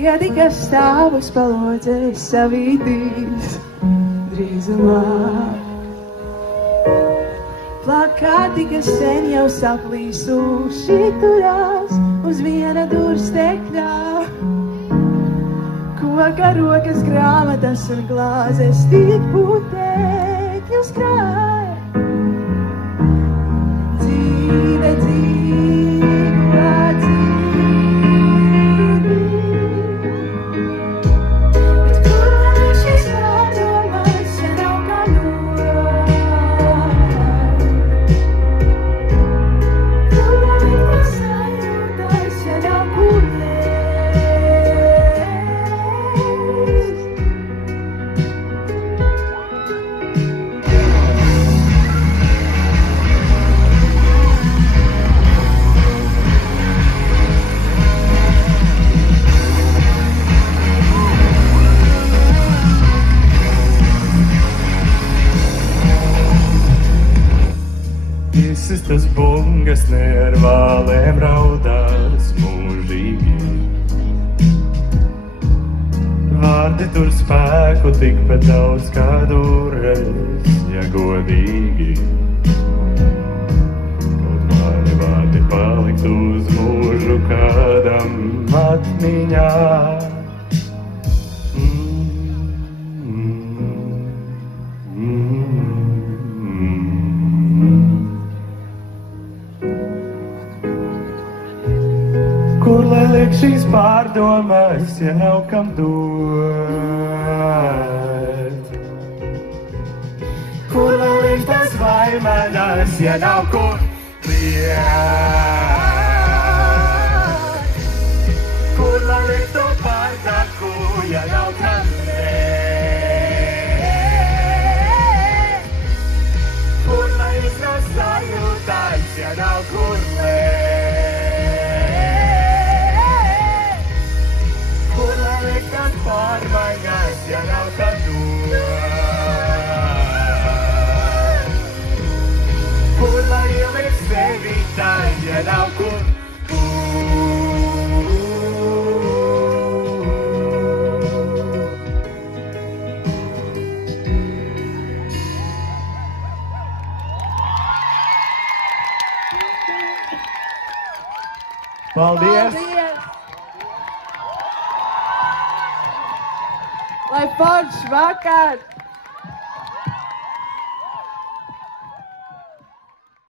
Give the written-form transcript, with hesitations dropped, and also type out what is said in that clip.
Ziedi, kas stāvus palodzēs savīdīs drīzumā. Plakāti, kas sen jau saplīsuši turās uz viena durstekļā. Koka rokas, grāmatas un glāzes tik putekļus krāj. Dzīve dzīvo dzīvi. Bet kur lai šis pārdomās, ja nav kā nojaukt? Kur lai tas sajūtas, ja nav kur Visas tas bungas ne ar vālēm raudās mūžīgi. Vārdi tur spēku tikpat daudz kā durreiz, ja godīgi. Kaut mani vārdi palikt uz mūžu kādam atmiņā. Kur lai liek šīs pārdomās, ja nav kam dot? Kur lai liek tas vaimanās, ja nav kur liek? Kur lai liek to pārtaku, ja nav kam liek? Kur lai izrast sajūtās, ja nav kur liek? Pārmaiņās, ja nav kam dot? Kur lai ieliek sevi tā, ja nav kur? Paldies! Lai foršs vakar!